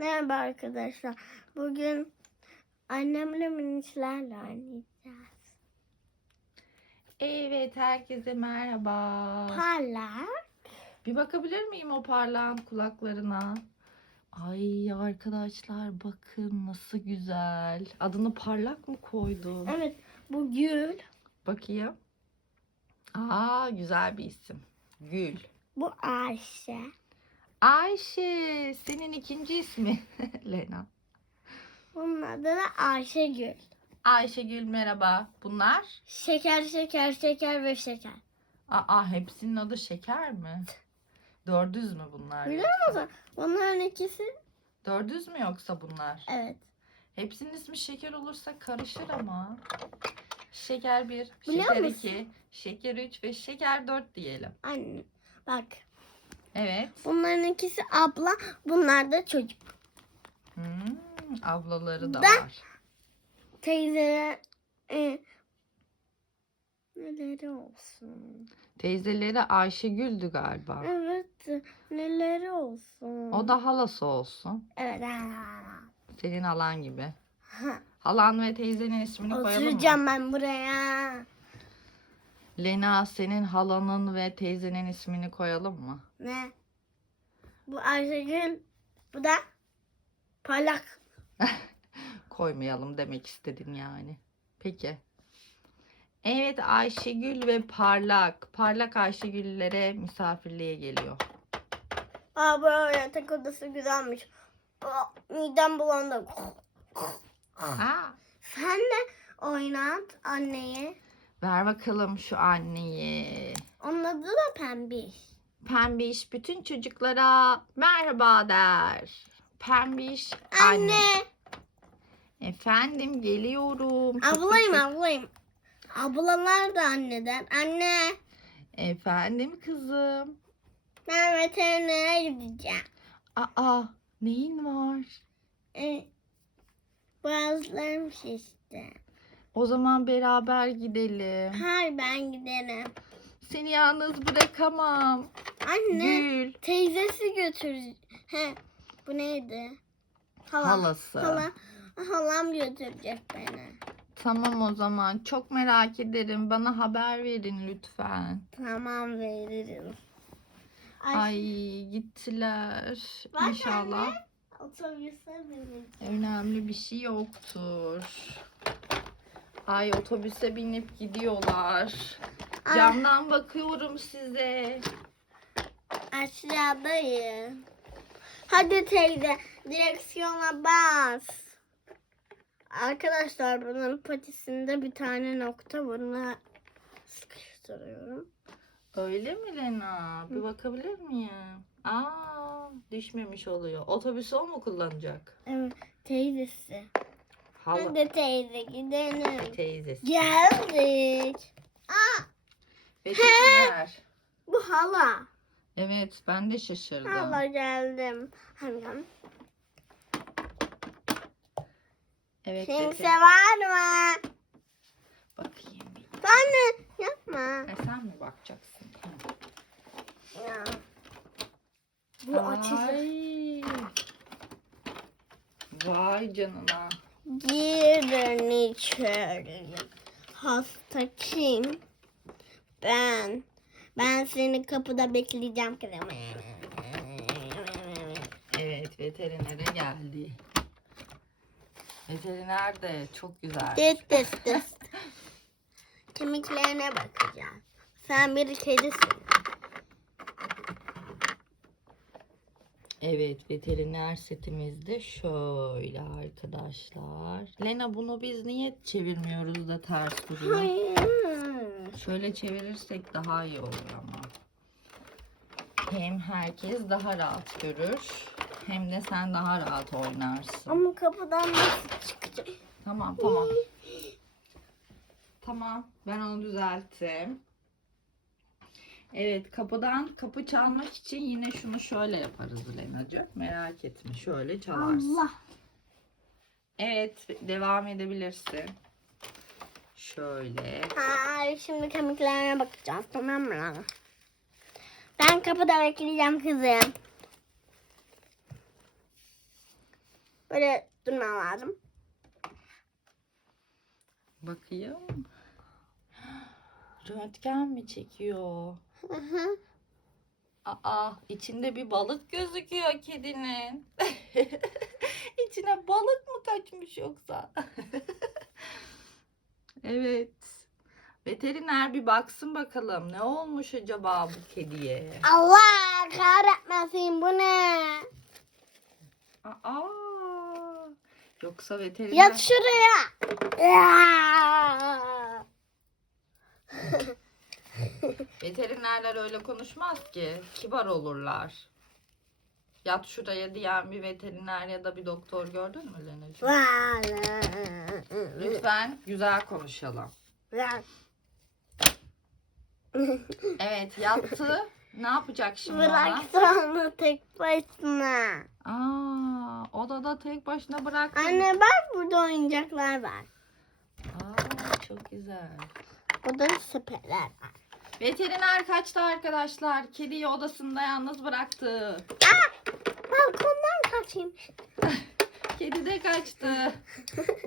Merhaba arkadaşlar. Bugün annemle miniklerle oynayacağız. Evet, herkese merhaba. Parlak. Bir bakabilir miyim o parlağın kulaklarına? Ay arkadaşlar bakın nasıl güzel. Adını parlak mı koydun? Evet bu gül. Bakayım. Aa güzel bir isim. Gül. Bu Ayşe. Ayşe, senin ikinci ismi Lena. Bunun adı da Ayşegül. Ayşegül merhaba. Bunlar? Şeker şeker şeker ve şeker. Aa hepsinin adı şeker mi? Dördüz mü bunlar? Biliyor musun? Bunların ikisi Dördüz mü yoksa bunlar? evet. Hepsinin ismi şeker olursa karışır ama. Şeker 1, Biliyor şeker musun? 2, şeker 3 ve şeker 4 diyelim. Anne bak Evet. bunların ikisi abla bunlar da çocuk. Hmm, ablaları da Ben- var. Teyze e, neleri olsun. Teyzeleri Ayşegül'dü galiba. Evet neleri olsun. O da halası olsun. Evet. Senin halan gibi. Ha. Halan ve teyzenin ismini koyalım mı? Oturacağım ben buraya. Lena senin halanın ve teyzenin ismini koyalım mı? Ne? Bu Ayşegül. Bu da Parlak. Koymayalım demek istedin yani. Peki. Evet Ayşegül ve Parlak. Parlak Ayşegüllere misafirliğe geliyor. Aa böyle yatak odası güzelmiş. Aa, midem bulandı. Aa, Sen de oynat anneyi. Ver bakalım şu anneyi. Onun adı da Pembiş. Pembiş bütün çocuklara merhaba der. Pembiş anne. Anne. Efendim geliyorum. Ablayım ablayım. Ablalar da anne der. Anne. Efendim kızım. Ben veterinere gideceğim. Aa neyin var? Ee, boğazlarım şişti. O zaman beraber gidelim. Hayır ben giderim. Seni yalnız bırakamam. Anne. Gül. Teyzesi götür. He. Bu neydi? Hala. Halası. Hala. Halam götürecek beni. Tamam o zaman. Çok merak ederim. Bana haber verin lütfen. Tamam veririm. Ay, gittiler. Bak İnşallah Otobüse bineceğim. önemli bir şey yoktur. Ay otobüse binip gidiyorlar. Ay. Camdan bakıyorum size. Aşağıdayım. Hadi teyze direksiyona bas. Arkadaşlar bunun patisinde bir tane nokta var. Ona sıkıştırıyorum. Öyle mi Lena? Bir bakabilir miyim? Aa, düşmemiş oluyor. Otobüsü o mu kullanacak? Evet teyzesi. Hala Hadi teyze gidelim. teyzesi. Geldik. Aa Veteriner. bu hala. Evet ben de şaşırdım. Hala geldim. Hemen. Evet Kimse veteriner. var mı? Bakayım bir. Anne yapma. Ha, sen mi bakacaksın? Tamam. Ya. Bu açıcı. Ay. Vay canına. Girin içeri. Hasta kim? Ben. Ben seni kapıda bekleyeceğim kızım. Evet veterinere geldi. Veteriner de çok güzel. Dıt dıt dıt. Kemiklerine bakacağız. Sen bir kedisin. Evet veteriner setimizde şöyle arkadaşlar. Lena bunu biz niye çevirmiyoruz da ters duruyor? Hayır. Şöyle çevirirsek daha iyi olur ama. Hem herkes daha rahat görür. Hem de sen daha rahat oynarsın. Ama kapıdan nasıl çıkacak? Tamam tamam. Tamam ben onu düzelttim. Evet kapıdan kapı çalmak için yine şunu şöyle yaparız Lenacığım. Merak etme şöyle çalarsın. Allah. Evet devam edebilirsin. Şöyle. Hayır şimdi kemiklerine bakacağız tamam mı? Ben kapıda bekleyeceğim kızım. Böyle durmam lazım. Bakayım. Röntgen mi çekiyor? Hı hı. Aa, içinde bir balık gözüküyor kedinin. İçine balık mı kaçmış yoksa? evet. Veteriner bir baksın bakalım ne olmuş acaba bu kediye? Allah kahretmesin bu ne? Aa. Yoksa veteriner Yat şuraya. Veterinerler öyle konuşmaz ki. Kibar olurlar. Yat şuraya diyen bir veteriner ya da bir doktor gördün mü Lena'cığım? Lütfen güzel konuşalım. Evet yattı. Ne yapacak şimdi ona? Bırak onu tek başına. Aa, odada tek başına bıraktı. Anne bak burada oyuncaklar var. Aa, çok güzel. Burada sepetler var. Veteriner kaçtı arkadaşlar. Kediyi odasında yalnız bıraktı. Balkondan kaçayım. Kedi de kaçtı.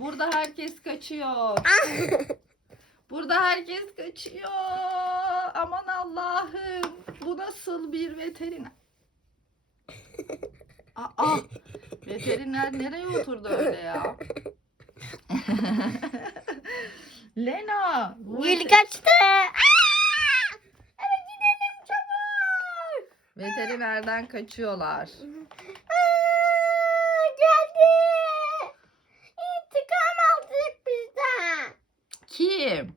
Burada herkes kaçıyor. Burada herkes kaçıyor. Aman Allah'ım. Bu nasıl bir veteriner? Aa, veteriner nereye oturdu öyle ya? Lena. Gül kaçtı. Aa! Evet gidelim çabuk. Veterinerden kaçıyorlar. Aa, geldi. İntikam alacak bizden. Kim?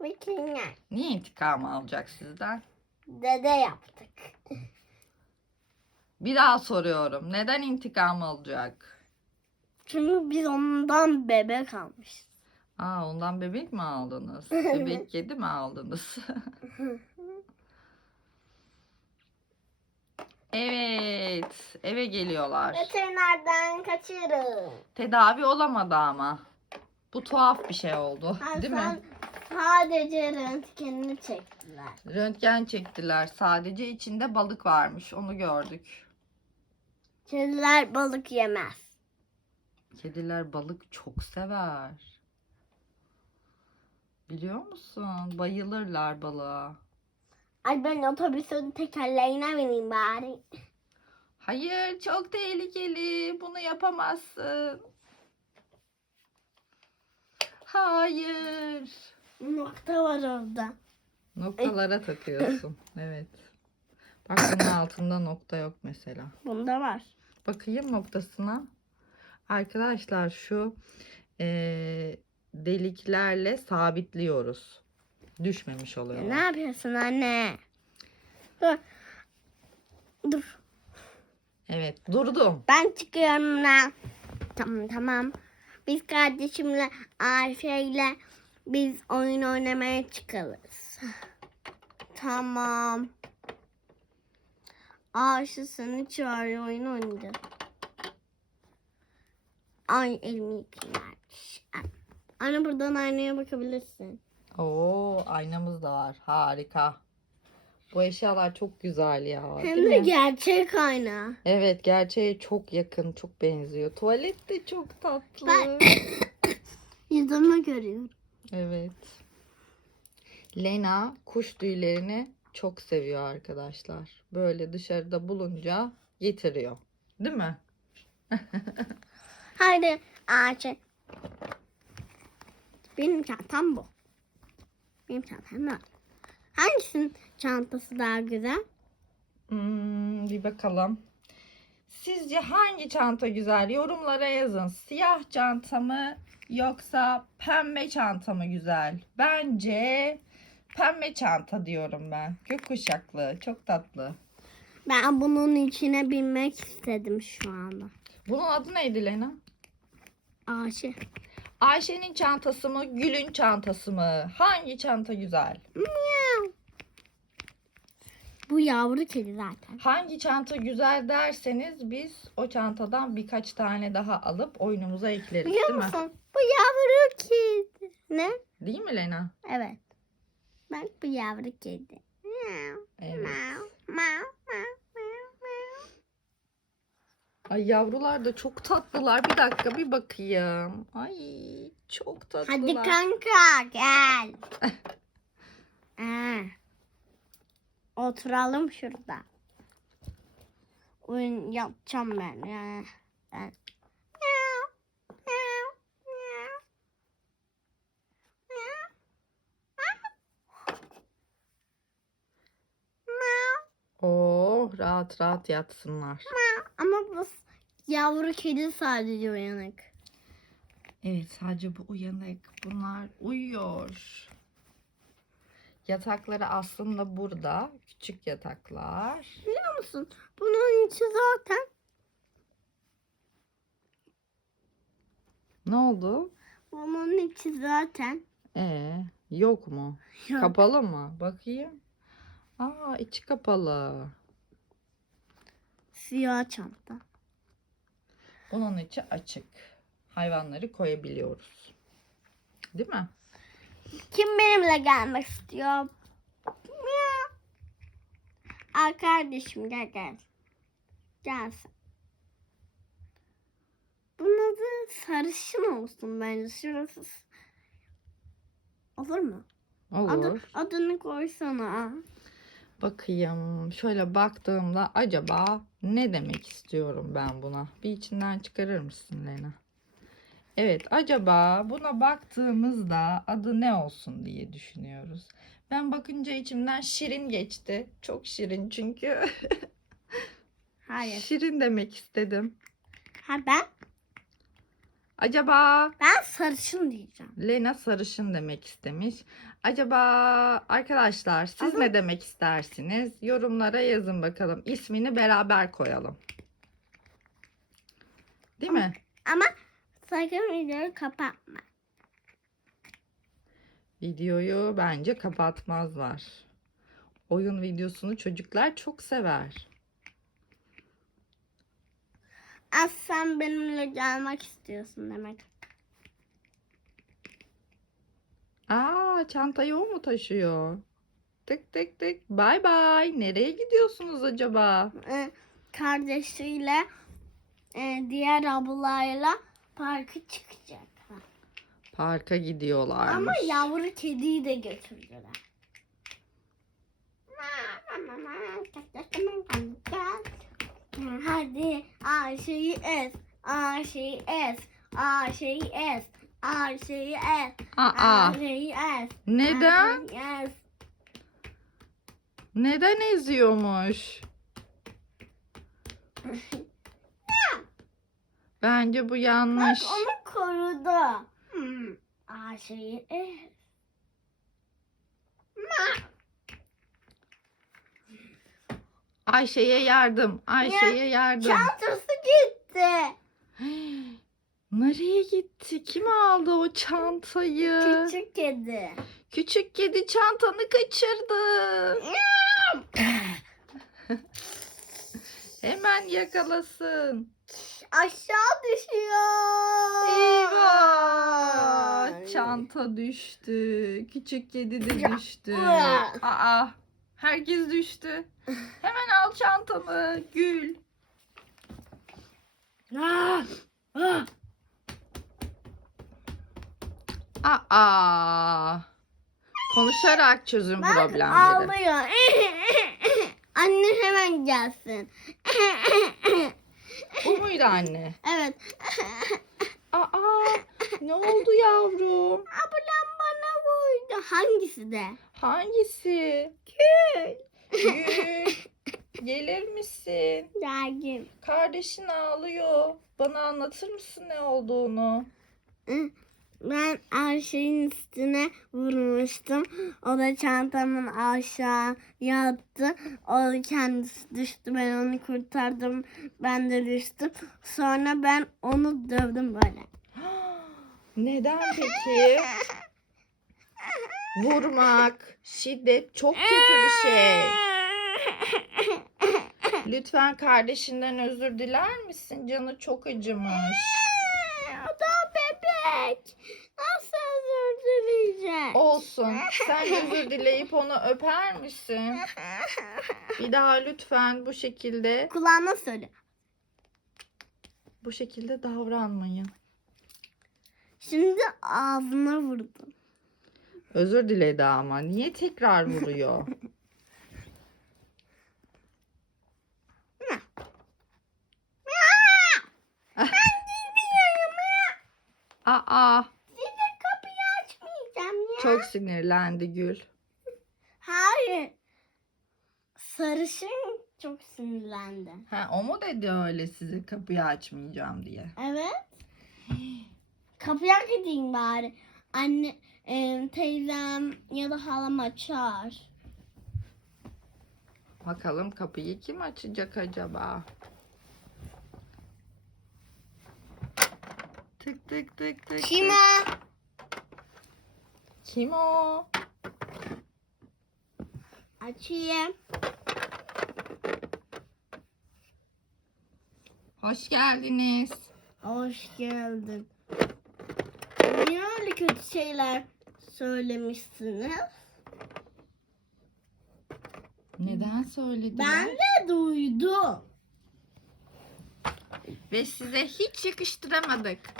Veteriner. Niye intikam alacak sizden? Dede yaptık. Bir daha soruyorum. Neden intikam alacak? Çünkü biz ondan bebek almışız. Aa ondan bebek mi aldınız? Bebek kedi mi aldınız? evet. Eve geliyorlar. Veterinerden kaçırın. Tedavi olamadı ama. Bu tuhaf bir şey oldu. Değil mi? Sadece röntgenini çektiler. Röntgen çektiler. Sadece içinde balık varmış. Onu gördük. Kediler balık yemez. Kediler balık çok sever. Biliyor musun? Bayılırlar balığa. Ay ben otobüsün tekerleğine bineyim bari. Hayır, çok tehlikeli. Bunu yapamazsın. Hayır. Nokta var orada. Noktalara takıyorsun. Evet. Bak bunun altında nokta yok mesela. Bunda var. Bakayım noktasına. Arkadaşlar şu eee, deliklerle sabitliyoruz. Düşmemiş oluyor. Ne yapıyorsun anne? Dur. Dur. Evet, durdum. Ben çıkıyorum lan. Tamam tamam. Biz kardeşimle Arife ile biz oyun oynamaya çıkarız. Tamam. Ayşe seni çağırıyor oyun oynayacağız. Ay elimi yıkayayım. Anne buradan aynaya bakabilirsin. Oo, aynamız da var. Harika. Bu eşyalar çok güzel ya. Hem de mi? gerçek ayna. Evet, gerçeğe çok yakın, çok benziyor. Tuvalet de çok tatlı. Ben- Yüzümü görüyorum. Evet. Lena kuş tüylerini çok seviyor arkadaşlar. Böyle dışarıda bulunca getiriyor. Değil mi? Haydi Ayşe. Benim çantam bu. Benim çantam bu. Hangisinin çantası daha güzel? Hmm, bir bakalım. Sizce hangi çanta güzel? Yorumlara yazın. Siyah çanta mı yoksa pembe çanta mı güzel? Bence pembe çanta diyorum ben. Gökkuşaklı, çok tatlı. Ben bunun içine binmek istedim şu anda. Bunun adı neydi Lena? Ayşe. Ayşe'nin çantası mı, Gül'ün çantası mı? Hangi çanta güzel? Miau. Bu yavru kedi zaten. Hangi çanta güzel derseniz biz o çantadan birkaç tane daha alıp oyunumuza ekleriz Biliyor değil mi? musun? Bu yavru kedi. Ne? Değil mi Lena? Evet. Bak bu yavru kedi. Miau. Evet. Miau. Miau. Miau. Ay yavrular da çok tatlılar. Bir dakika bir bakayım. Ay çok tatlılar. Hadi kanka gel. Ee, oturalım şurada. Oyun yapacağım ben. Yani. ben. Miau, miau, miau. Miau. Miau. Oh rahat rahat yatsınlar. Ama bu yavru kedi sadece uyanık. Evet sadece bu uyanık. Bunlar uyuyor. Yatakları aslında burada. Küçük yataklar. Biliyor musun? Bunun içi zaten Ne oldu? bunun içi zaten Ee, yok mu? yok. Kapalı mı? Bakayım. Aa içi kapalı. siyah çanta. Bunun içi açık. Hayvanları koyabiliyoruz. Değil mi? Kim benimle gelmek istiyor? Al kardeşim gel gel. Gel sen. Bunun adı sarışın olsun bence. Şurası. Olur mu? Olur. Adı, adını koysana. Bakayım. Şöyle baktığımda acaba ne demek istiyorum ben buna? Bir içinden çıkarır mısın Lena? Evet, acaba buna baktığımızda adı ne olsun diye düşünüyoruz. Ben bakınca içimden şirin geçti. Çok şirin çünkü. Hayır. şirin demek istedim. Ha ben? Acaba Ben sarışın diyeceğim. Lena sarışın demek istemiş. Acaba arkadaşlar siz Ama- ne demek istersiniz? Yorumlara yazın bakalım. İsmini beraber koyalım. Değil mi? Ama sakın videoyu kapatma. Videoyu bence kapatmazlar. Oyun videosunu çocuklar çok sever. Sen benimle gelmek istiyorsun demek. Aa, çantayı o mu taşıyor? Tık tık tık. Bay bay. Nereye gidiyorsunuz acaba? Ee, kardeşiyle e, diğer ablayla parka çıkacak. Parka gidiyorlarmış. Ama yavru kediyi de götürdüler. Hadi Ayşe'yi ez, Ayşe'yi ez, Ayşe'yi ez, Ayşe'yi ez, Aa, Ayşe'yi ez. neden? Ayşe'yi ez. Neden eziyormuş? Bence bu Bak yanlış. onu korudu. Hmm. Ayşe'yi ez. Ayşe'ye yardım. Ayşe'ye yardım. Çantası gitti. Nereye gitti? Kim aldı o çantayı? Küçük kedi. Küçük kedi çantanı kaçırdı. Hemen yakalasın. Aşağı düşüyor. Eyvah! Çanta düştü. Küçük kedi de düştü. Aa, herkes düştü. Hemen al çantanı. Gül. Ah, ah. Aa. Konuşarak çözüm Bak problemleri. ağlıyor. Anne hemen gelsin. Bu muydu anne? evet. Aa, ne oldu yavrum? Ablam bana vurdu. Hangisi de? Hangisi? Gül. Gül. Gelir misin? Dergim. Kardeşin ağlıyor. Bana anlatır mısın ne olduğunu? Ben Ayşe'nin üstüne vurmuştum. O da çantamın aşağı yattı. O kendisi düştü. Ben onu kurtardım. Ben de düştüm. Sonra ben onu dövdüm böyle. Neden peki? Vurmak, şiddet çok kötü bir şey. Lütfen kardeşinden özür diler misin? Canı çok acımış. Bebek. Nasıl özür dileyecek? Olsun. Sen özür dileyip onu öper misin? Bir daha lütfen bu şekilde Kulağına söyle. Bu şekilde davranmayın. Şimdi ağzına vurdum. Özür diledi ama. Niye tekrar vuruyor? Aa, Size kapıyı açmayacağım ya. çok sinirlendi Gül. Hayır. Sarışın çok sinirlendi. Ha, o mu dedi öyle size kapıyı açmayacağım diye? Evet. Kapıya gideyim bari. Anne, e, teyzem ya da halam açar. Bakalım kapıyı kim açacak acaba? Tık tık tık tık. Kim o? Kim o? Açayım. Hoş geldiniz. Hoş geldin. Niye öyle kötü şeyler söylemişsiniz? Neden söylediler? Ben de duydum. Ve size hiç yakıştıramadık.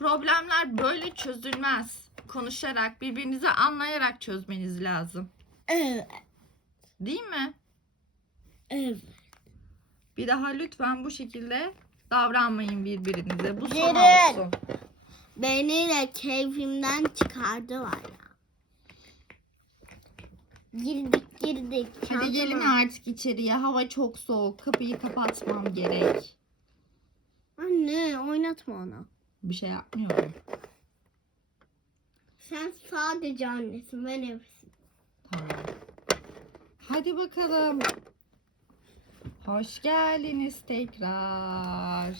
Problemler böyle çözülmez. Konuşarak, birbirinizi anlayarak çözmeniz lazım. Evet. Değil mi? Evet. Bir daha lütfen bu şekilde davranmayın birbirinize. Bu son olsun. Beni de keyfimden çıkardı var ya. Girdik girdik. Hadi gelin artık içeriye. Hava çok soğuk. Kapıyı kapatmam gerek. Anne oynatma onu. Bir şey yapmıyorum. Sen sadece annesin ben hepsi. Tamam. Hadi bakalım. Hoş geldiniz tekrar.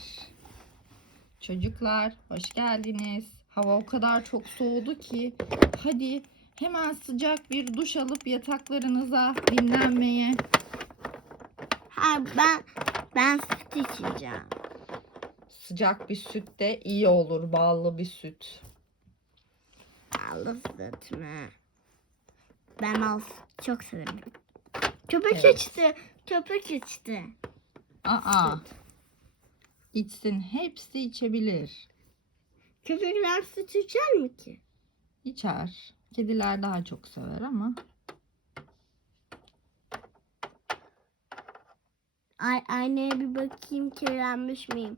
Çocuklar hoş geldiniz. Hava o kadar çok soğudu ki. Hadi hemen sıcak bir duş alıp yataklarınıza dinlenmeye. Ha ben ben süt içeceğim. Sıcak bir süt de iyi olur. Ballı bir süt. Ballı süt mü? Ben bal süt çok severim. Köpek Evet. içti. Köpek içti. Aa. İçsin. Hepsi içebilir. Köpekler süt içer mi ki? İçer. Kediler daha çok sever ama. Ay aynaya bir bakayım kirlenmiş miyim?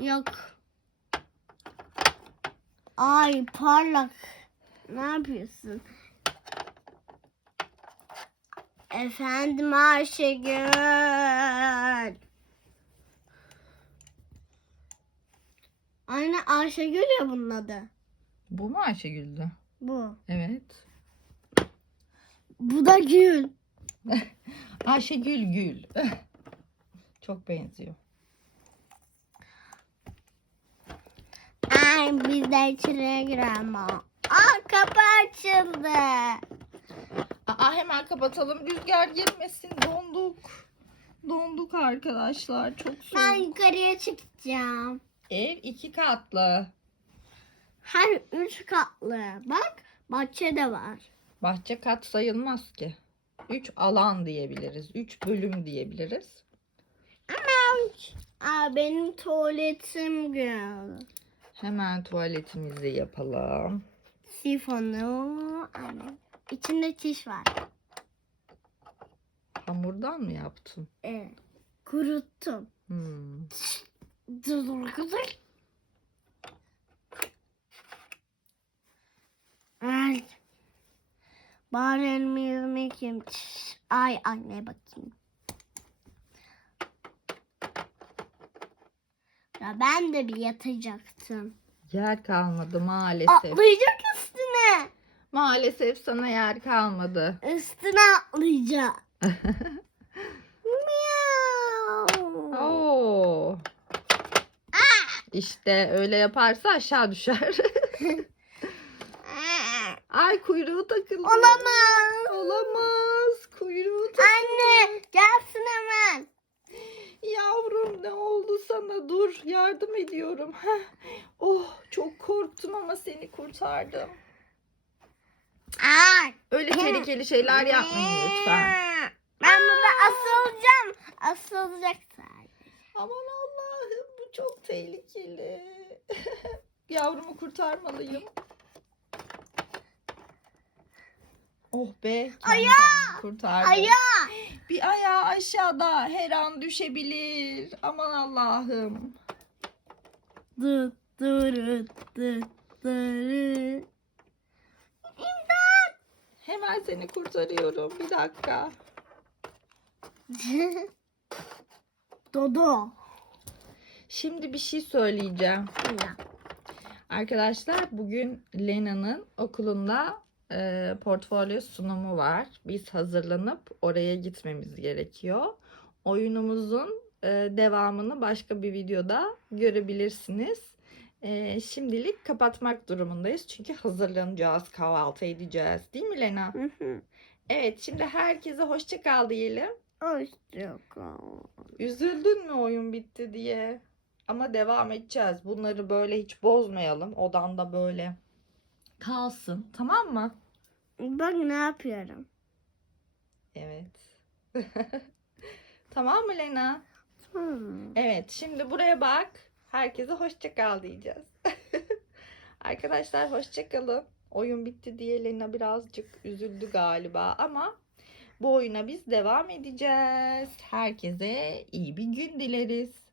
Yok. Ay parlak. Ne yapıyorsun? Efendim Ayşegül. Anne Ayşegül ya bunun adı. Bu mu Ayşegül'dü? Bu. Evet. Bu da Gül. Ayşegül Gül. Çok benziyor. Ay biz de içeriye girelim. Aa kapı açıldı. Aa, hemen kapatalım. Rüzgar girmesin. Donduk. Donduk arkadaşlar. Çok Ben soğuk. yukarıya çıkacağım. Ev iki katlı. Her üç katlı. Bak bahçe de var. Bahçe kat sayılmaz ki. Üç alan diyebiliriz. Üç bölüm diyebiliriz. Aa, benim tuvaletim geldi. Hemen tuvaletimizi yapalım. Sifonu. Anne. İçinde çiş var. Hamurdan mı yaptın? Evet. Kuruttum. Hmm. Dur kızım. Ay. Bari elimi yıkayayım. Çiş. Ay anne bakayım. Ya ben de bir yatacaktım. Yer kalmadı maalesef. Atlayacak üstüne. Maalesef sana yer kalmadı. Üstüne atlayacak. Oo. İşte öyle yaparsa aşağı düşer. Ay kuyruğu takıldı. Olamaz. Olamaz. Kuyruğu takıldı. Anne gelsin hemen. Yavrum ne oldu sana? Dur yardım ediyorum. Heh. Oh çok korktum ama seni kurtardım. Ay. Öyle tehlikeli şeyler yapmayın lütfen. Ben burada asılacağım. Asılacak sadece. Aman Allah'ım bu çok tehlikeli. Yavrumu kurtarmalıyım. Oh be. kendimi Kurtardım. Ayağı. Bir ayağı aşağıda her an düşebilir. Aman Allah'ım. Dıt dırıt dıt dırıt. Hemen seni kurtarıyorum. Bir dakika. Dodo. Şimdi bir şey söyleyeceğim. Arkadaşlar bugün Lena'nın okulunda e, portfolyo sunumu var. Biz hazırlanıp oraya gitmemiz gerekiyor. Oyunumuzun e, devamını başka bir videoda görebilirsiniz. E, şimdilik kapatmak durumundayız. Çünkü hazırlanacağız, kahvaltı edeceğiz. Değil mi Lena? Hı hı. Evet, şimdi herkese hoşça kal diyelim. Hoşçakal. Üzüldün mü oyun bitti diye? Ama devam edeceğiz. Bunları böyle hiç bozmayalım. Odanda böyle kalsın. Tamam mı? Bak ne yapıyorum. Evet. tamam mı Lena? Hmm. Evet. Şimdi buraya bak. Herkese hoşça kal diyeceğiz. Arkadaşlar hoşça kalın. Oyun bitti diye Lena birazcık üzüldü galiba ama bu oyuna biz devam edeceğiz. Herkese iyi bir gün dileriz.